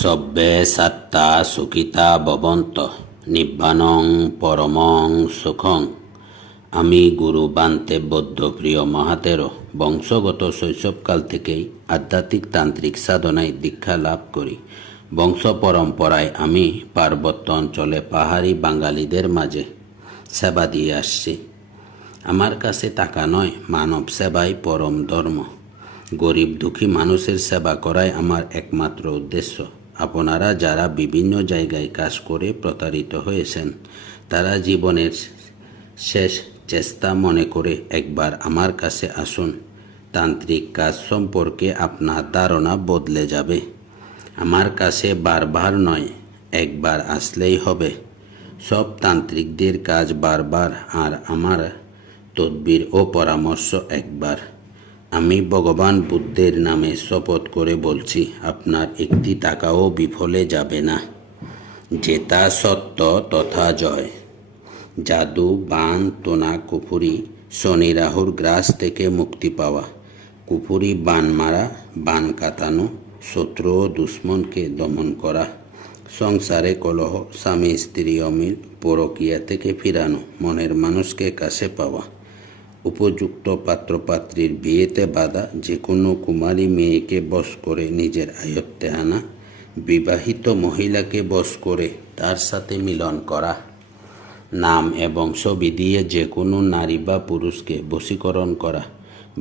সব্যে সাত্তা সুখিতা ভবন্তঃ নিব্বানং পরমং সুখং। আমি গুরু বান্তে বৌদ্ধপ্রিয় মহাতেরো বংশগত শৈশবকাল থেকেই আধ্যাত্মিক তান্ত্রিক সাধনায় দীক্ষা লাভ করি। বংশ পরম্পরায় আমি পার্বত্য অঞ্চলে পাহাড়ি বাঙালিদের মাঝে সেবা দিয়ে আসছি। আমার কাছে টাকা নয়, মানব সেবাই পরম ধর্ম। গরিব দুঃখী মানুষের সেবা করাই আমার একমাত্র উদ্দেশ্য। আপনারা যারা বিভিন্ন জায়গায় কাজ করে প্রতারিত হয়েছেন, তারা জীবনের শেষ চেষ্টা মনে করে একবার আমার কাছে আসুন। তান্ত্রিক কাজ সম্পর্কে আপনার ধারণা বদলে যাবে। আমার কাছে বারবার নয়, একবার আসলেই হবে। সব তান্ত্রিকদের কাজ বারবার, আর আমার তদবির ও পরামর্শ একবার। আমি ভগবান বুদ্ধের নামে শপথ করে বলছি, আপনার একটি টাকাও বিফলে যাবে না। যেটা সত্য তথা জয়। জাদু, বান, টোনা, কুফুরি, শনি রাহুর গ্রাস থেকে মুক্তি পাওয়া, কুফুরি বান মারা, বান কাটানো, শত্রু ও দুশ্মনকে দমন করা, সংসারে কলহ, স্বামী স্ত্রী অমিল, পরকীয়া থেকে ফিরানো, মনের মানুষকে কাছে পাওয়া, উপযুক্ত পাত্রপাত্রীর বিয়েতে বাধা, যে কোনো কুমারী মেয়েকে বশ করে নিজের আয়ত্তে আনা, বিবাহিত মহিলাকে বশ করে তার সাথে মিলন করা, নাম এবং ছবি দিয়ে যে কোনো নারী বা পুরুষকে বশীকরণ করা,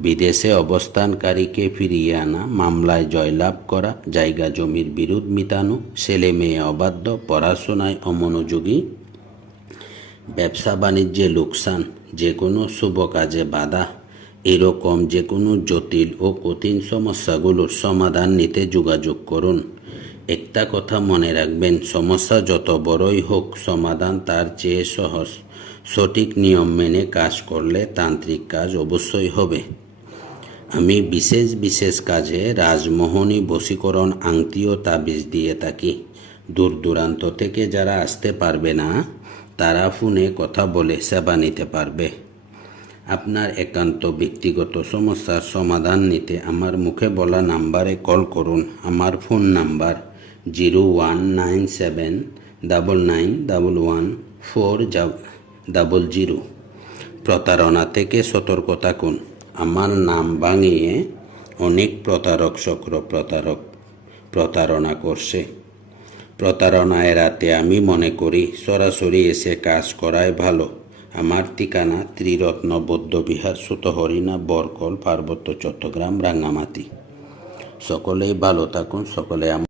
বিদেশে অবস্থানকারীকে ফিরিয়ে আনা, মামলায় জয়লাভ করা, জায়গা জমির বিরোধ মিটানো, ছেলে মেয়ে অবাধ্য, পড়াশোনায় অমনোযোগী, ব্যবসা বাণিজ্যে লোকসান, যে কোনো শুভ কাজে বাধা, এরকম যে কোনো জটিল ও কঠিন সমস্যাগুলোর সমাধান নিতে যোগাযোগ করুন। একটা কথা মনে রাখবেন, সমস্যা যত বড়ই হোক, সমাধান তার চেয়ে সহজ। সঠিক নিয়ম মেনে কাজ করলে তান্ত্রিক কাজ অবশ্যই হবে। আমি বিশেষ বিশেষ কাজে রাজমোহনী বশীকরণ আংটি ও তাবিজ দিয়ে থাকি। দূর দূরান্ত থেকে যারা আসতে পারবে না, তারা ফোনে কথা বলে সেবা নিতে পারবে। আপনার একান্ত ব্যক্তিগত সমস্যার সমাধান নিতে আমার মুখে বলা নাম্বারে কল করুন। আমার ফোন নাম্বার 019799114000। প্রতারণা থেকে সতর্ক থাকুন। আমার নাম ভাঙিয়ে অনেক প্রতারক চক্র প্রতারণা করছে। প্রতারণা এড়াতে আমি মনে করি সরাসরি এসে কাজ করাই ভালো। আমার ঠিকানা ত্রিরত্ন বৌদ্ধবিহার, সুতহরিণা, বরকল, পার্বত্য চট্টগ্রাম, রাঙ্গামাটি। সকলেই ভালো থাকুন। সকলে